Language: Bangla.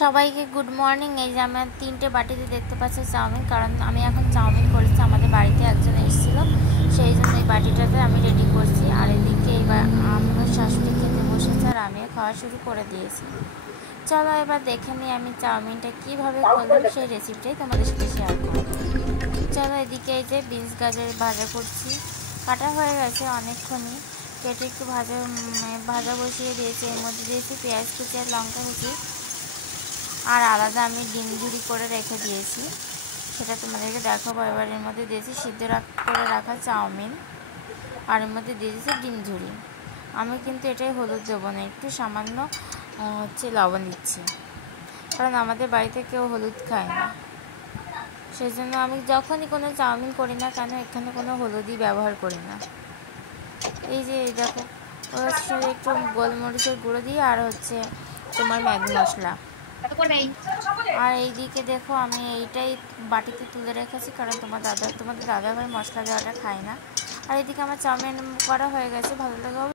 সবাইকে গুড মর্নিং। এই যে আমার 3টে বাটিতে দেখতে পাচ্ছি চাউমিন, কারণ আমি এখন চাউমিন করেছি। আমাদের বাড়িতে একজন এসেছিলো, সেই জন্য এই বাটিটাতে আমি রেডি করছি। আর এদিকে এবার আমার শাশুড়ি খেতে বসেছে আর আমিও খাওয়া শুরু করে দিয়েছি। চলো এবার দেখে নিই আমি চাউমিনটা কীভাবে করলাম, সেই রেসিপিটাই তোমাদের সাথে শেয়ার করব। চলো এদিকে এই যে বিনস গাজর ভাজা করছি, কাটা হয়ে গেছে অনেকক্ষণই, কেটে একটু ভাজা বসিয়ে দিয়েছি। এর মধ্যে দিয়েছি পেঁয়াজ কুচি আর লঙ্কা কুচি, আর আলাদা আমি ডিম ঝুরি করে রেখে দিয়েছি, সেটা তোমাদেরকে দেখাবো। এবার এর মধ্যে দিয়েছি সিদ্ধ করে রাখা চাউমিন, আর এর মধ্যে দিয়ে দিয়েছি ডিম ঝুরি। আমি কিন্তু এটাই হলুদ দেবো না, একটু সামান্য লবণ দিচ্ছি, কারণ আমাদের বাড়িতে কেউ হলুদ খায় না। সেই জন্য আমি যখনই কোনো চাউমিন করি না কেন এখানে কোনো হলুদই ব্যবহার করি না। এই যে দেখো, ওর সাথে একটু গোলমরিচের গুঁড়ো দিয়ে আর তোমার ম্যাগি মশলা। আর এইদিকে দেখো আমি এইটাই বাটিতে তুলে রেখেছি, কারণ তোমাদের দাদাভাই মশলা দেওয়াটা খায় না। আর এইদিকে আমার চাউমিন করা হয়ে গেছে, ভালো লাগে।